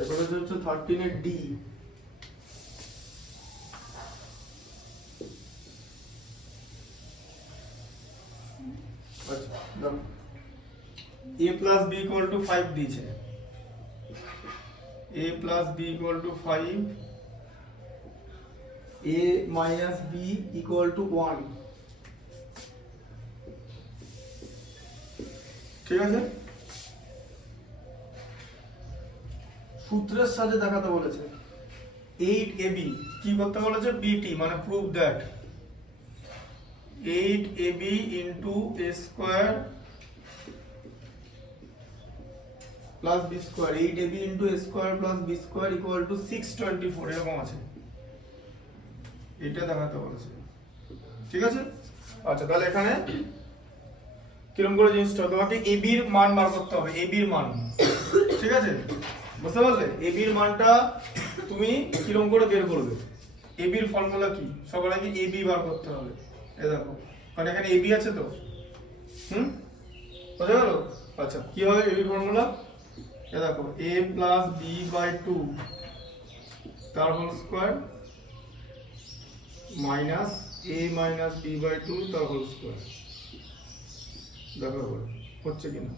এবারে হচ্ছে 13 এর ডি। আচ্ছা দেখো a plus b equal to 5 দিয়েছে, a plus b equal to 5, a minus b equal to 1, ঠিক আছে। সূত্রের সাথে দেখাতে বলেছে 8ab, কি করতে বলেছে bt মানে prove that 8ab into a square plus b square, 8ab into a square plus b square equal to 624, এরকম আছে, এটা দেখাতে বলেছে, ঠিক আছে। আচ্ছা তাহলে এখানে কিরকম করে জিনিসটা তোমাকে ab এর মান বার করতে হবে, ab এর মান, ঠিক আছে, বুঝতে পারলে। ab এর মানটা তুমি কিরকম করে বের করবে, ab এর ফর্মুলা কি, সবার আগে ab বার করতে হবে। এই দেখো কারণ এখানে ab আছে তো, বুঝা গেল। আচ্ছা কি হবে ab এর ফর্মুলা, এই দেখো a plus b by 2 তার whole square minus a minus b by 2 তার হোল স্কয়ার। দেখো হচ্ছে কিনা,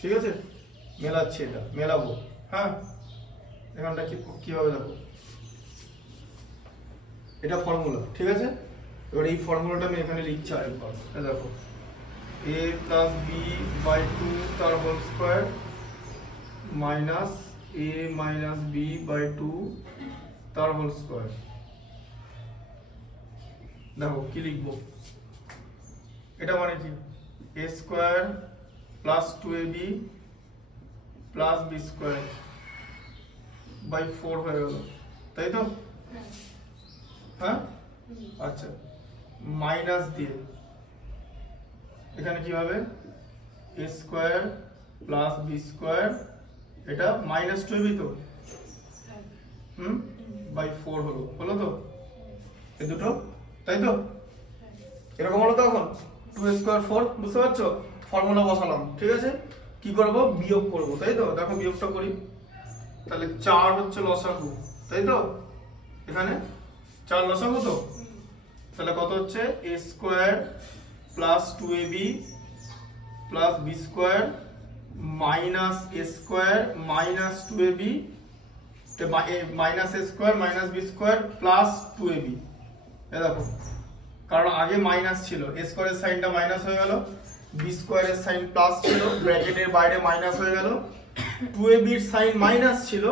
ঠিক আছে, মেলাচ্ছি, এটা মেলাবো, হ্যাঁ। এখানটা কি হবে দেখো, এটা ফর্মুলা, ঠিক আছে। এবার এই ফর্মুলাটা আমি এখানে লিখছি আরেকবার, এই দেখো a plus b by 2 তার whole square minus a minus b by 2 তার হোল স্কয়ার। দেখো কি লিখবো, এটা মানে কি a square plus 2ab plus b square by 4 হয়ে গেল, তাই তো, হ্যাঁ। আচ্ছা মাইনাস দিয়ে এখানে কি হবে a square plus b square, এটা মাইনাস 2ab তো, বাই 4 হলো তো, এই দুটো, তাই তো, এরকম হলো তো। এখন 2 স্কয়ার 4, বুঝতে পারছো, ফর্মুলা বসালাম, ঠিক আছে। কি করব, বিয়োগ করব, তাই তো। দেখো বিয়োগটা করি, তাহলে 4 হচ্ছে লসাগু, তাই তো, এখানে 4 লসাগু তো, তাহলে কত হচ্ছে a square plus 2ab plus b square minus a square minus 2ab minus a square minus b square plus 2ab। এই দেখো কারণ আগে মাইনাস ছিল, a স্কয়ারের সাইনটা মাইনাস হয়ে গেল, b স্কয়ারের সাইন প্লাস ছিল, ব্র্যাকেটের বাইরে মাইনাস হয়ে গেল, 2ab এর সাইন মাইনাস ছিল,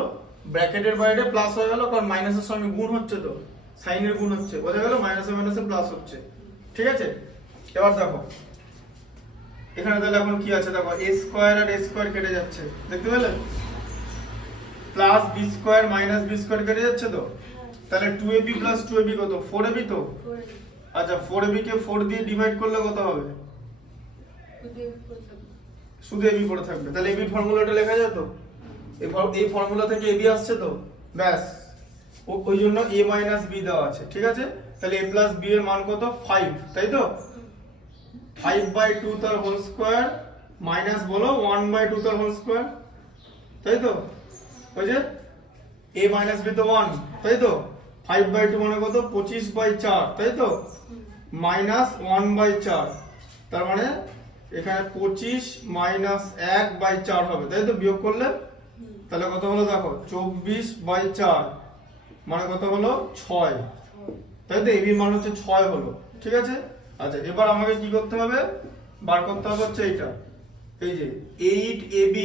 ব্র্যাকেটের বাইরে প্লাস হয়ে গেল, কারণ মাইনাসের সঙ্গে গুণ হচ্ছে তো, সাইনের গুণ হচ্ছে, বোঝা গেল, মাইনাসে মাইনাসে প্লাস হচ্ছে, ঠিক আছে। এবার দেখো এখানে তাহলে এখন কি আছে, দেখো a স্কয়ার আর a স্কয়ার কেটে যাচ্ছে, দেখতে পেলে, plus b square minus b square কেটে যাচ্ছে তো, তাহলে 2ab প্লাস 2ab কত 4ab তো, আচ্ছা 4ab কে 4 দিয়ে ডিভাইড করলে কত হবে, শুধু ab পড়ে থাকবে, তাহলে ab ফর্মুলাটা লেখা যায় তো, এই ফর্মুলা থেকে ab আসছে তো, ব্যাস, ওই জন্য a মাইনাস b দেওয়া আছে, ঠিক আছে। তাহলে a প্লাস b এর মান কত 5, তাই তো, 5/2 তার হোল স্কয়ার মাইনাস বলো 1/2 তার হোল স্কয়ার, তাই তো, ওই যে a মাইনাস b তো 1, তাই তো, 5/2 মানে কত 25/4, তাই তো, মাইনাস 1/4, তার মানে এখানে 25 মাইনাস 1/4 হবে, তাই তো, বিয়োগ করলে তাহলে কত হলো দেখো 24/4 মানে কত হলো 6, তাই তো, ab এর মান হচ্ছে 6 হলো, ঠিক আছে। আচ্ছা এবার আমাকে কি করতে হবে, বার করতে হবে হচ্ছে এইটা, এই যে 8ab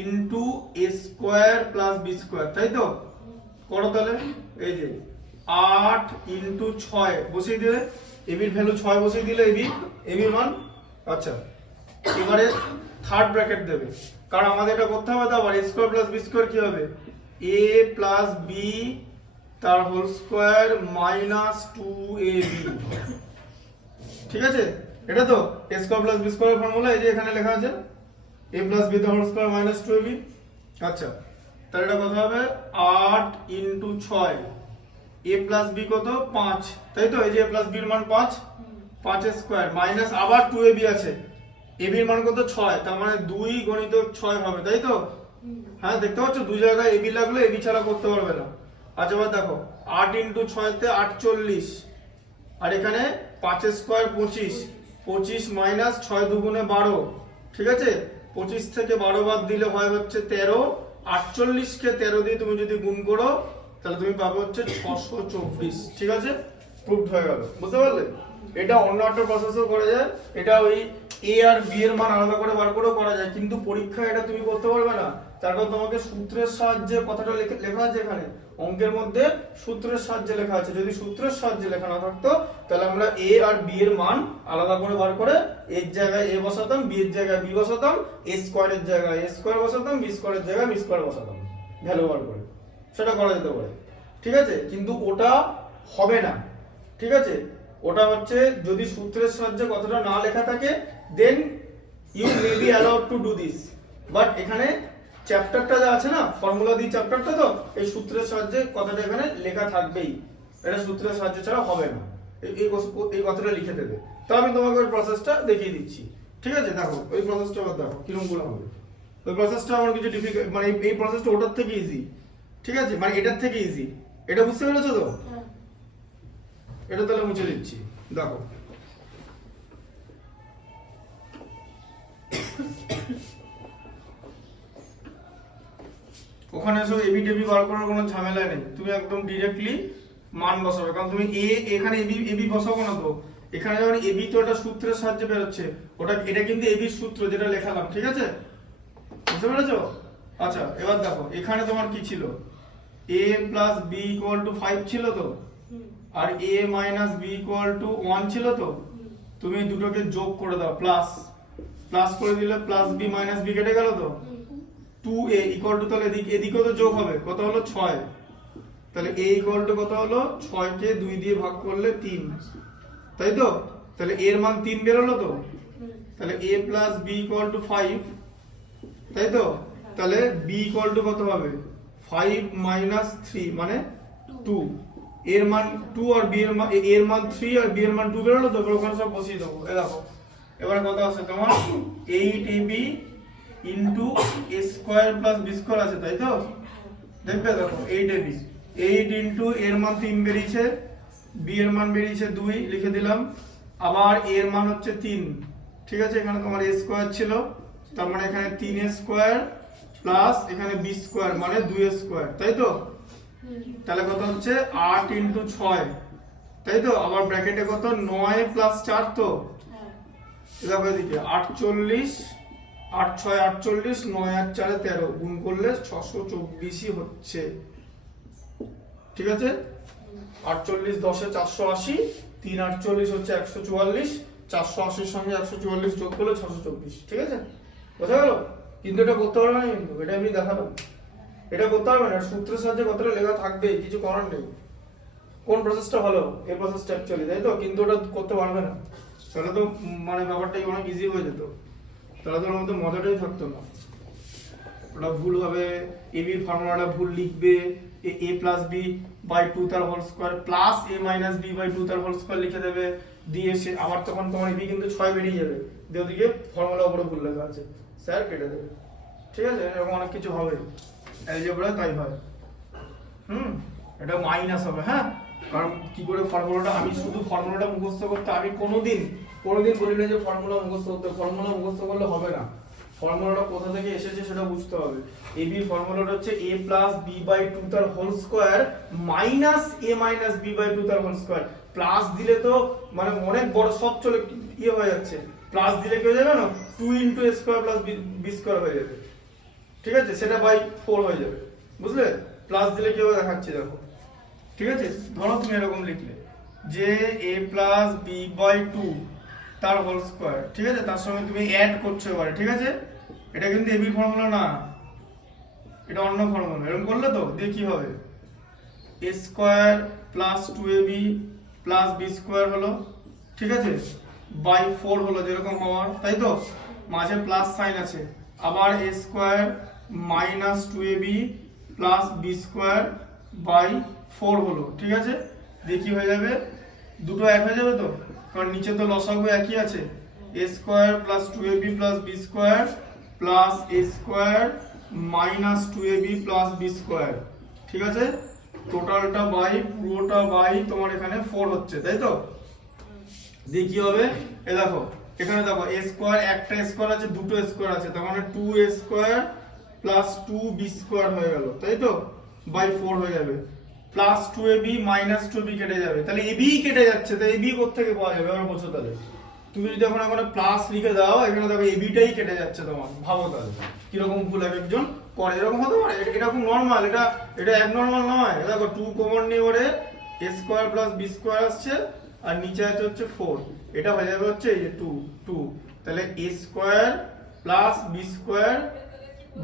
into a square plus b square, তাই তো, করো তাহলে, এই যে 8 ইনটু 6 বসিয়ে দিলে, ab এর ভ্যালু 6 বসিয়ে দিলে ab এর মান। আচ্ছা এবারে থার্ড ব্র্যাকেট দেবে, কারণ আমাদের এটা করতে হবে তো, আবার a square plus b square কি হবে a প্লাস b তার হোল স্কয়ার মাইনাস 2ab, ঠিক আছে, এটা তো a স্কয়ার প্লাস b স্কয়ারের ফর্মুলা, এই যে এখানে লেখা আছে a প্লাস b তার হোল স্কয়ার মাইনাস 2ab। আচ্ছা তাহলে এটা কত হবে 8 ইনটু 6, a প্লাস b কত 5, তাই তো, এই যে a প্লাস b এর মান 5, 5 এর স্কয়ার মাইনাস আবার 2ab আছে, ab এর মান কত 6, তার মানে 2 গুণিতক 6 হবে, তাই তো, হ্যাঁ দেখতে পাচ্ছ দুই জায়গায় এবি লাগলো, এবি ছাড়া করতে পারবে না। আচ্ছা এবার দেখো 8 × 6 তে 48, আর এখানে 5 স্কয়ার 25, 25 মাইনাস 6 দুগুণে 12, ঠিক আছে? 25 থেকে 12 বাদ দিলে হয় হচ্ছে 13, 48 কে 13 দিয়ে তুমি যদি গুণ করো তাহলে তুমি পাবে হচ্ছে 624, ঠিক আছে? প্রুভড হয়ে গেল, বুঝতে পারলে? এটা অন্য একটা প্রসেসও করা যায়, এটা ওই এ আর বি এর মান আলাদা করে বার করেও করা যায়, কিন্তু পরীক্ষায় এটা তুমি করতে পারবে না। তারপর তোমাকে সূত্রের সাহায্যে কথাটা লেখা আছে এখানে অঙ্কের মধ্যে, সূত্রের সাহায্যে লেখা আছে। যদি সূত্রের সাহায্যে লেখা না থাকতো তাহলে আমরা এ আর বি এর মান আলাদা করে বার করে এর জায়গায় এ বসাতাম, বি এর জায়গায় বি বসাতাম, এ স্কয়ারের জায়গায় এ স্কয়ার বসাতাম, বি স্কয়ারের জায়গায় বি স্কয়ার বসাতাম, ভ্যালু বার করে। সেটা করা যেতে পারে, ঠিক আছে? কিন্তু ওটা হবে না, ঠিক আছে? ওটা হচ্ছে যদি সূত্রের সাহায্যে কথাটা না লেখা থাকে then you may be allowed to do this, but এখানে চ্যাপ্টারটা যা আছে না, ফর্মুলা দিয়ে চ্যাপ্টারটা, তো এই সূত্রের সাহায্যে কথাটা এখানে লেখা থাকবেই, এটা সূত্রের সাহায্যে ছাড়া হবে না। এই কথাটা লিখে দেবে। তো আমি তোমাকে ওই প্রসেসটা দেখিয়ে দিচ্ছি, ঠিক আছে? দেখো ওই প্রসেসটা আবার দেখো কিরকম করে হবে। ওই প্রসেসটা আমার কিছু ডিফিকাল্ট, মানে এই প্রসেসটা ওটার থেকে ইজি, ঠিক আছে? মানে এটার থেকে ইজি, এটা বুঝতে পেরেছো তো? এটা তাহলে মুছে দিচ্ছি, দেখো ওখানে সব এবি টেবি বার করার কোনো ঝামেলা নেই, তুমি একদম ডিরেক্টলি মান বসাবে। কারণ তুমি এখানে এবি বসাবো না, তো এখানে যখন এবি তো এটা সূত্রের সাহায্যে বেরোচ্ছে, এটা কিন্তু এবির সূত্র যেটা লেখালাম, ঠিক আছে? বুঝতে পেরেছো? আচ্ছা এবার দেখো এখানে তোমার কি ছিল, a plus b equal to 5 ছিল তো, আর a minus b equal to 1 ছিল তো। তুমি দুটোকে যোগ করে দাও, প্লাস প্লাস করে দিলে প্লাস বি মাইনাস বি কেটে গেল তো, 2a ইকুয়াল টু, তাহলে এদিকেও তো যোগ হবে, কত হলো 6, তাহলে a ইকুয়াল টু কত হলো 6 কে 2 দিয়ে ভাগ করলে 3, তাই তো? তাহলে এর মান 3 বের হলো তো, তাহলে a plus b equal to 5, তাই তো? তাহলে b ইকুয়াল টু কত হবে 5 মাইনাস 3 মানে 2, এর মান 2 আর b এর মান 3 আর b এর মান 2 বের হলো তো, ওখানে সব বসিয়ে দেবো। এই দেখো এবারে কত আছে তোমার 8ab into a square plus b square আছে, তাই তো? দেখবে দেখো 8ab, 8 ইনটু এর মান 3 বেরিয়েছে, b এর মান বেরিয়েছে 2, লিখে দিলাম। আবার a এর মান হচ্ছে 3, ঠিক আছে? এখানে তোমার a স্কয়ার ছিল, তার মানে এখানে 3a স্কয়ার প্লাস এখানে b স্কয়ার মানে 2a স্কয়ার, তাই তো? তাহলে কত হচ্ছে 8 ইনটু 6, তাই তো? আবার ব্র্যাকেটে কত 9 প্লাস 4, তো দেখো এদিকে 48, 8 6 48, 9 আর 4 13, গুণ করলে 624 হচ্ছে, ঠিক আছে? 48 10 এ 480, 3 48 হচ্ছে 144, 480 এর সঙ্গে 144 যোগ করলে 624, ঠিক আছে? বোঝা গেল? কিন্তু এটা করতে পারবে না, কিন্তু এটা এমনি দেখালাম, এটা করতে পারবে না, সূত্রের সাহায্যে কতটা লেখা থাকবে, কিছু করার নেই। কোন প্রসেসটা ভালো, এই প্রসেসটা অ্যাকচুয়ালি, তাই তো? কিন্তু ওটা করতে পারবে না, তাহলে তো মানে ব্যাপারটাই অনেক ইজি হয়ে যেত, তাহলে তো ওর মধ্যে মজাটাই থাকতো না। ওটা ভুল হবে, এবির ফর্মুলাটা ভুল লিখবে, a প্লাস বি বাই 2 তার whole square plus a minus b by 2 তার হোল স্কয়ার লিখে দেবে, দিয়ে সে আবার তখন তোমার এবি কিন্তু 6 বেরিয়ে যাবে, দিয়ে ওদিকে ফর্মুলা উপরে ভুল লেখা আছে, স্যার কেটে দেবে, ঠিক আছে? এরকম অনেক কিছু হবে অ্যালজেব্রা, তাই হয়। এটা মাইনাস হবে, হ্যাঁ? কারণ কি করে ফর্মুলাটা, আমি শুধু ফর্মুলাটা মুখস্থ করতে, আমি কোনোদিন বলি না যে ফর্মুলা মুখস্থ করতে, ফর্মুলা মুখস্থ করলে হবে না, ফর্মুলাটা কোথা থেকে এসেছে সেটা বুঝতে হবে। এবি ফর্মুলাটা হচ্ছে a প্লাস বি বাই 2 তার whole square minus a minus b by 2 তার হোল স্কয়ার, প্লাস দিলে তো মানে অনেক বড় সব চলে হয়ে যাচ্ছে, প্লাস দিলে কি হয়ে যাবে না 2 into a square plus b square হয়ে যাবে, ঠিক আছে? সেটা বাই 4 হয়ে যাবে, বুঝলে? প্লাস দিলে কি হবে দেখাচ্ছি, দেখো, ঠিক আছে? ধরো তুমি এরকম লিখলে যে a প্লাস বি বাই 2 তার হোল স্কয়ার, ঠিক আছে? তার সঙ্গে তুমি অ্যাড করছো এবারে, ঠিক আছে? এটা কিন্তু এবি ফর্মুলা না, এটা অন্য ফর্মুলা। এরকম করলে তো দিয়ে কি হবে a square plus 2ab plus b square হলো, ঠিক আছে? বাই 4 হলো যেরকম হওয়ার, তাই তো? মাঝে প্লাস সাইন আছে, আবার a square minus 2ab plus b square by 4 হলো, ঠিক আছে? দিয়ে কি হয়ে যাবে, দুটো অ্যাড হয়ে যাবে তো, কারণ নিচে তো লসাগু একই আছে, a square plus 2ab plus b square plus a square minus 2ab plus b square, ঠিক আছে? টোটালটা বাই পুরোটা বাই তোমার এখানে 4 হচ্ছে, তাই তো? দিয়ে কি হবে, এ দেখো এখানে দেখো a স্কোয়ার, একটা স্কোয়ার আছে, দুটো স্কোয়ার আছে, তার মানে 2a square plus 2b square হয়ে গেল, তাই তো? বাই 4 হয়ে যাবে, প্লাস 2ab মাইনাস 2b কেটে যাবে, তাহলে ab কেটে যাচ্ছে, তাই ab কোত্থেকে পাওয়া যাবে এবার বোঝো। তাহলে তুমি যদি এখন এখানে প্লাস লিখে দাও, এখানে দেখো ab টাই কেটে যাচ্ছে তোমার, ভাবো তাহলে কিরকম ভুল এক একজন করে, এরকম হতে পারে? এটা খুব নর্মাল, এটা অ্যাবনর্মাল নয়। দেখো 2 কমন নিয়ে পরে a square plus b square আসছে, আর নিচে আছে হচ্ছে 4, এটা হয়ে যাবে হচ্ছে এই যে 2, তাহলে a square plus b square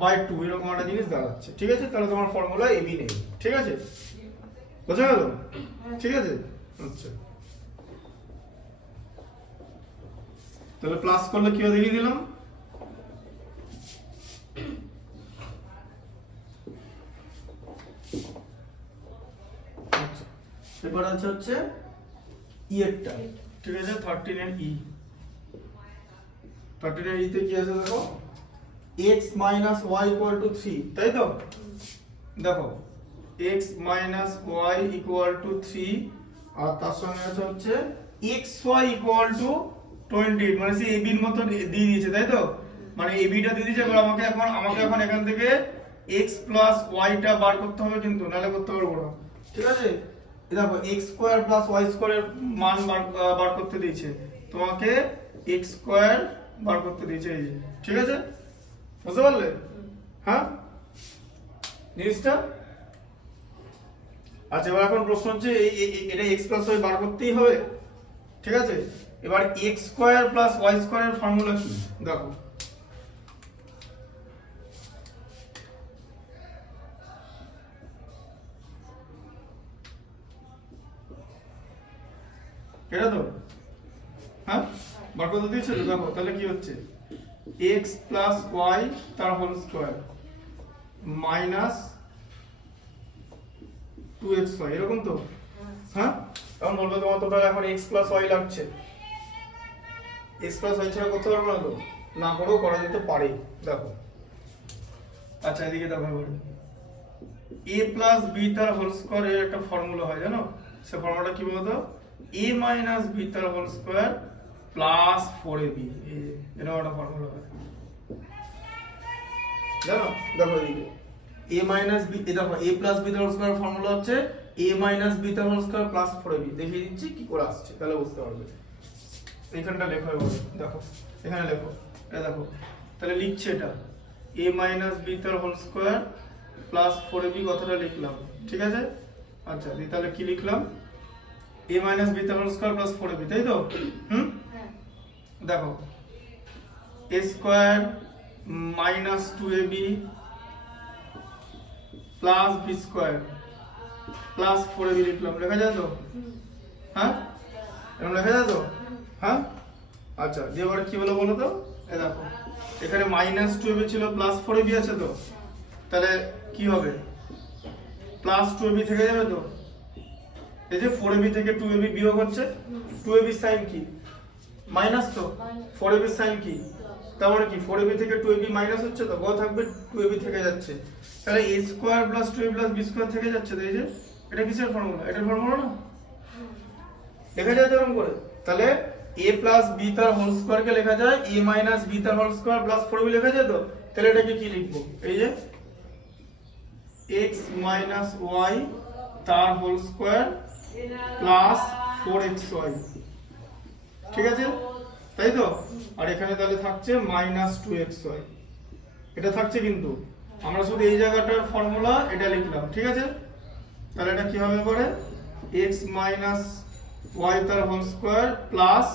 by 2 এরকম একটা জিনিস দাঁড়াচ্ছে, ঠিক আছে? তাহলে তোমার ফর্মুলা ab নেই, ঠিক আছে? বোঝা গেল? ঠিক আছে, আচ্ছা। তাহলে প্লাস করলে কি হয় দেখিয়ে দিলাম। এবার আছে হচ্ছে ই এরটা, ঠিক আছে? 13 ই 13 ই তে কি আছে দেখো, x y equal to 3, তাই তো? দেখো x y equal to 3, আর তার সঙ্গে আছে হচ্ছে xy equal to 28, মানে সেই ab এর মতো দিয়ে দিয়েছে, তাই তো? মানে ab টা দিয়ে দিয়েছে। এবার আমাকে এখন এখান থেকে x plus y টা বার করতে হবে, কিন্তু নালে করতে পারবো না, ঠিক আছে? দেখো x স্কয়ার প্লাস y স্কয়ারের মান বার করতে দিয়েছে তোমাকে, x স্কয়ার বার করতে দিয়েছে, এই যে, ঠিক আছে? বুঝতে পারলে? হ্যাঁ, জিনিসটা আচ্ছা। এবার এখন প্রশ্ন হচ্ছে এটা x প্লাস y বার করতেই হবে, ঠিক আছে? এবার x স্কয়ার প্লাস y স্কয়ারের ফর্মুলা কি দেখো, এটা তো, হ্যাঁ, বার করতে দিয়েছে তো। দেখো তাহলে কি হচ্ছে, x প্লাস y তার হোল স্কয়ার মাইনাস 2xy, এরকম তো? হ্যাঁ, এখন বলবো তোমার টোটাল এখন x প্লাস y লাগছে, x প্লাস y ছাড়া করতে পারবো না তো? না করেও করা যেতে পারে, দেখো। আচ্ছা এদিকে দেখো, এবারে a প্লাস b তার হোল স্কয়ার এর একটা ফর্মুলা হয়, জানো? সে ফর্মুলাটা কি বলতো, a মাইনাস b তার হোল স্কয়ার প্লাস 4ab, এটা একটা ফর্মুলা হয়, জানো? দেখো এদিকে a মাইনাস b, দেখো a প্লাস b তার হোল স্কয়ার ফর্মুলা হচ্ছে a মাইনাস b তার হোল স্কয়ার প্লাস 4ab। দেখিয়ে দিচ্ছি কি করে আসছে, তাহলে বুঝতে পারবে। এখানটা লেখো, এবার দেখো এখানে লেখো, এটা দেখো, তাহলে লিখছে এটা a মাইনাস b তার হোল স্কয়ার প্লাস 4ab, কতটা লিখলাম, ঠিক আছে? আচ্ছা তাহলে কি লিখলাম, a মাইনাস b তার হোল স্কয়ার প্লাস 4ab, তাই তো? দেখো a square minus 2ab plus b square plus 4ab লিখলাম, লেখা যায় তো? হ্যাঁ, এরকম লেখা যায় তো? হ্যাঁ, আচ্ছা। দিয়ে এবারে কি হলো বলো তো, এই দেখো এখানে মাইনাস 2ab ছিল, প্লাস 4ab আছে তো, তাহলে কি হবে, প্লাস 2ab থেকে যাবে তো? এই যে 4ab থেকে 2ab বিয়োগ হচ্ছে, 2ab সাইন কি, মাইনাস তো, 4ab সাইন কি, তার মানে কি 4ab থেকে 2ab মাইনাস হচ্ছে তো, কত থাকবে, 2ab থেকে যাচ্ছে, তাহলে a square plus 2ab plus b square থেকে যাচ্ছে, তো এই যে এটা কিসের ফর্মুলা, এটার ফর্মুলা না, লেখা যায় তো এরকম করে। তাহলে a প্লাস b তার হোল স্কয়ার কে লেখা যায় a মাইনাস b তার হোল স্কয়ার প্লাস 4ab লেখা যায় তো। তাহলে এটাকে কি লিখবো, এই যে x মাইনাস y তার হোল স্কয়ার প্লাস 4xy, ঠিক আছে? তাই তো? আর এখানে তাহলে থাকছে মাইনাস 2xy, এটা থাকছে, কিন্তু আমরা শুধু এই জায়গাটার ফর্মুলা এটা লিখলাম, ঠিক আছে? তাহলে এটা কি হবে পরে, x মাইনাস y তার হোল স্কয়ার প্লাস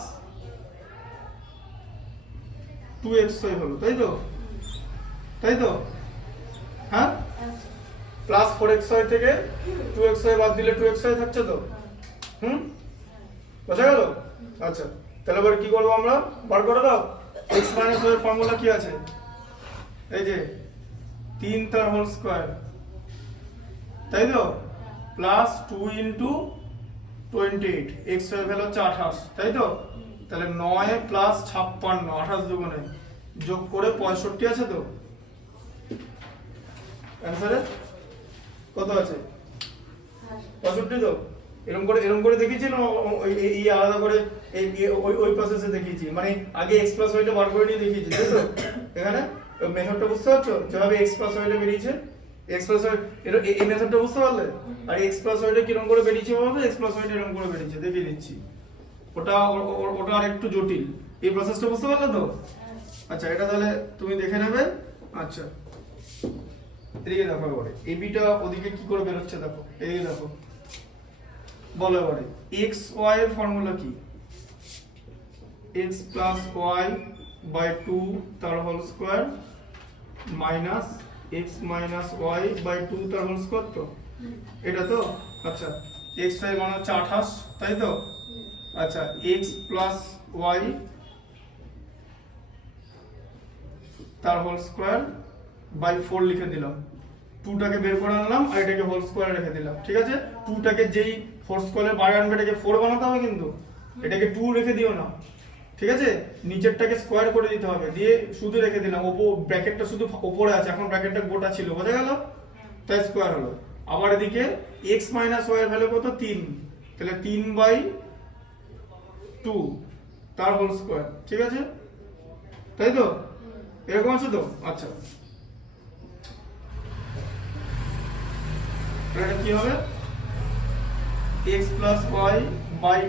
2xy হলো, তাই তো? তাই তো? হ্যাঁ, প্লাস 4xy থেকে 2xy বাদ দিলে 2xy থাকছে তো। বোঝা গেল? আচ্ছা তাহলে এবার কি করবো আমরা, বার করে দাও। x মাইনাস y এর ফর্মুলা কি আছে, এই যে 3 তার হোল স্কয়ার, তাই তো, প্লাস 2 ইন্টু 28, x এর ভ্যালু হচ্ছে 28, তাই তো? তাহলে 9 প্লাস 56, 28 দুগুণে যোগ করে 65 আছে তো অ্যানসারে কত আছে 65 তো এরকম করে দেখিয়েছি না এই আলাদা করে ওই প্রসেসে দেখিয়েছি মানে আগে x প্লাস ওয়াইটা বার করে নিয়ে দেখিয়েছি তাই তো এখানে মেথডটা বুঝতে পারছো যেভাবে x প্লাস ওয়াইটা বেরিয়েছে x প্লাস ওয়াই এই মেথডটা বুঝতে পারলে আর x প্লাস ওয়াইটা কিরকম করে বেরিয়েছে বলতো x প্লাস ওয়াইটা এরকম করে বেরিয়েছে দেখিয়ে দিচ্ছি ওটা আর একটু জটিল এই প্রসেসটা বুঝতে পারলে তো আচ্ছা এটা তাহলে তুমি দেখে নেবে আচ্ছা এদিকে দেখো এবারে এবিটা ওদিকে কি করে বের হচ্ছে দেখো এদিকে দেখো বলো এবারে x y এর ফর্মুলা কি x plus y by 2 তার whole square minus x minus y by 2 তার হোল স্কয়ার তো এটা তো আচ্ছা x এর মান হচ্ছে 28 তাই তো আচ্ছা x plus y তার হোল স্কয়ার বাই 4 লিখে দিলাম 2 টাকে বের করে আনলাম আর এটাকে হোল স্কয়ারে রেখে দিলাম ঠিক আছে 2 টাকে যেই 4 স্কয়ারের বাইরে আনবে এটাকে 4 বানাতে হবে কিন্তু এটাকে 2 রেখে দিও না ঠিক আছে নিচেরটাকে স্কয়ার করে দিতে হবে দিয়ে শুধু রেখে দিলাম ওপর ব্র্যাকেটটা শুধু উপরে আছে এখন ব্র্যাকেটটা গোটা ছিল বোঝা গেল তাই স্কয়ার হলো আবার এদিকে x y এর ভ্যালু কত 3 তাহলে 3 বাই 2 তার হোল স্কয়ার ঠিক আছে তাই তো এরকম আছে তো আচ্ছা এটা কি হবে x plus y by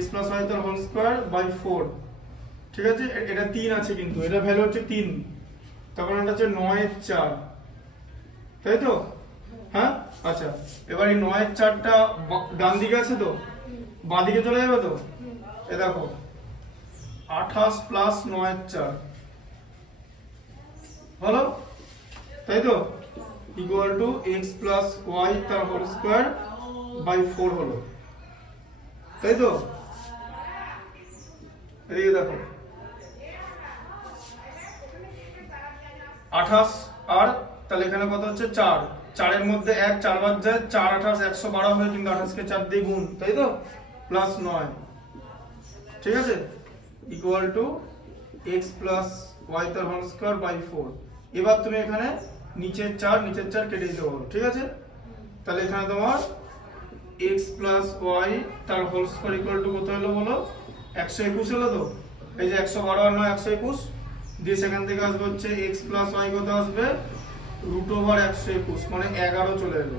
x plus y তার হোল স্কয়ার বাই 4 ঠিক আছে এটা 3 আছে কিন্তু এটা ভ্যালু হচ্ছে 3 তখন এটা হচ্ছে 9 এর 4 তাই তো হ্যাঁ আচ্ছা এবার এই 9 এর 4টা ডান দিকে আছে তো বাঁ দিকে চলে যাবে তো এই দেখো 28 প্লাস 9 এর 4 হলো তাই তো equal to x plus y তার হোল স্কয়ার বাই 4 হলো তাই তো এদিকে দেখো 28 আর তাহলে এখানে কত হচ্ছে 4 4 এর মধ্যে 1 4 বার যায় 4 28 112 হয় কিন্তু 28 কে 4 দিয়ে গুণ তাই তো প্লাস 9 ঠিক আছে equal to x plus y তার হোল স্কয়ার বাই 4 এবার তুমি এখানে নিচের 4 কেটে দিতে পারো ঠিক আছে তাহলে এখানে তোমার x প্লাস y তার হোল স্কয়ার ইকুয়াল টু কত হলো বলো 121 হলো তো এই যে 112 আর 9 121 দিয়ে সেখান থেকে আসবে হচ্ছে x প্লাস y কত আসবে রুট ওভার 121 মানে 11 চলে এলো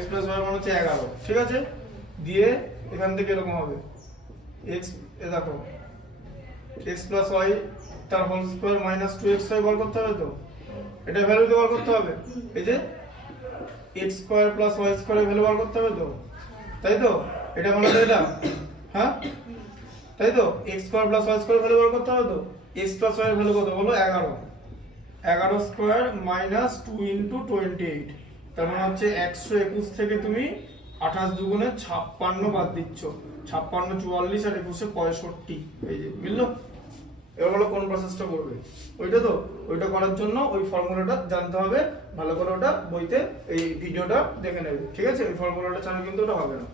x প্লাস y মানে হচ্ছে 11 ঠিক আছে দিয়ে এখান থেকে এরকম হবে x এ দেখো x প্লাস y তার হোল স্কয়ার মাইনাস 2xy বল করতে হবে তো এটা ভ্যালু বার করতে হবে এই যে x স্কয়ার প্লাস y স্কয়ারের ভ্যালু বার করতে হবে তো তাই তো এটা মনে হয় এটা হ্যাঁ তাই তো x স্কয়ার প্লাস y স্কয়ারের ভ্যালু বার করতে হবে তো x প্লাস y এর ভ্যালু কত বলো 11 স্কয়ার মাইনাস 2 ইনটু 28 তার মানে হচ্ছে 121 থেকে তুমি 28 দুগুণে 56 বাদ দিচ্ছ 56 44 আর 21 65 এই যে মিললো এবার বলো কোন প্রসেসটা করবে ওইটা তো ওইটা করার জন্য ওই ফর্মুলাটা জানতে হবে ভালো করে ওটা বইতে এই ভিডিওটা দেখে নেবে ঠিক আছে ওই ফর্মুলাটা ছাড়া কিন্তু ওটা হবে না